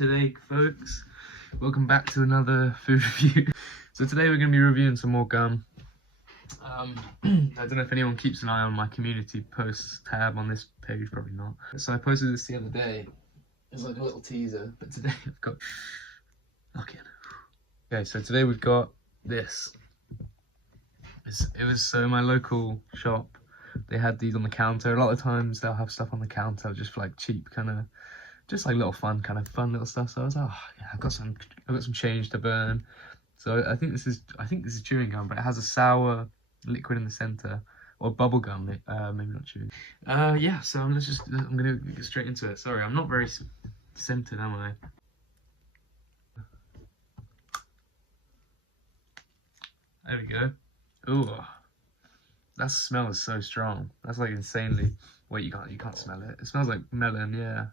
today, folks. Welcome back to another food review. So today we're going to be reviewing some more gum. I don't know if anyone keeps an eye on my community posts tab on this page, probably not. So I posted this the other day. It's like a little teaser, but today I've got... Okay, so today we've got this. It was so my local shop. They had these on the counter. A lot of times they'll have stuff on the counter just for like cheap kind of, just like little fun little stuff. So I was like, oh yeah, I've got some change to burn. So I think this is chewing gum, but it has a sour liquid in the center, or bubble gum, maybe not chewing. Yeah. So I'm gonna get straight into it. Sorry, I'm not very scented, am I? There we go. Ooh. That smell is so strong. That's like insanely. Wait, you can't smell it. It smells like melon, yeah.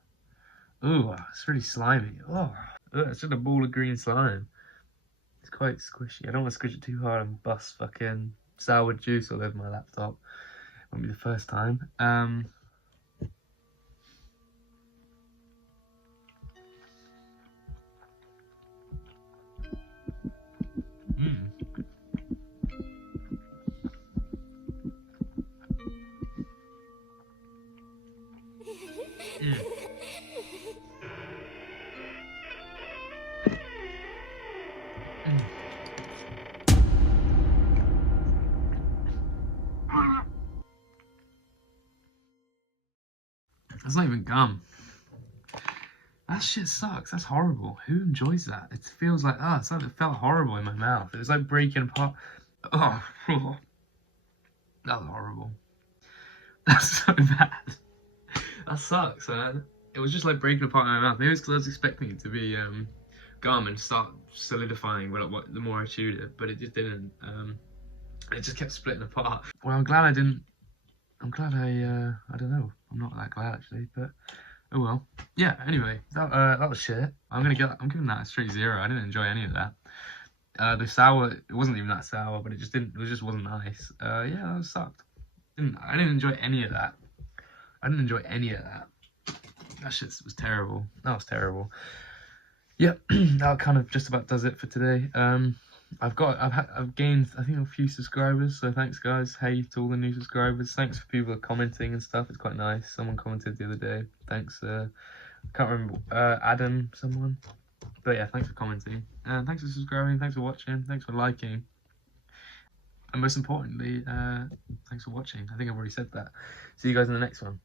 Ooh, it's really slimy. Oh, it's just a ball of green slime. It's quite squishy. I don't want to squish it too hard and bust fucking sour juice all over my laptop. Won't be the first time. That's not even gum. That shit sucks. That's horrible. Who enjoys that? It feels like, it felt horrible in my mouth. It was like breaking apart. Oh, that was horrible. That's so bad. That sucks, man. It was just like breaking apart in my mouth. Maybe it's because I was expecting it to be gum and start solidifying the more I chewed it, but it just didn't. It just kept splitting apart. Well, I'm glad I don't know. I'm not that glad actually, but oh well. Yeah, anyway, that was shit. I'm giving that a straight 0. I didn't enjoy any of that. The sour, it wasn't even that sour, but it just wasn't nice. Yeah, that sucked. I didn't enjoy any of that. That shit was terrible. That was terrible. Yep, that kind of just about does it for today. I've gained, I think, a few subscribers, so thanks guys. Hey to all the new subscribers. Thanks for people commenting and stuff. It's quite nice. Someone commented the other day. Thanks. I can't remember, Adam someone, but yeah, thanks for commenting and thanks for subscribing. Thanks for watching. Thanks for liking, and most importantly, thanks for watching. I think I've already said that. See you guys in the next one.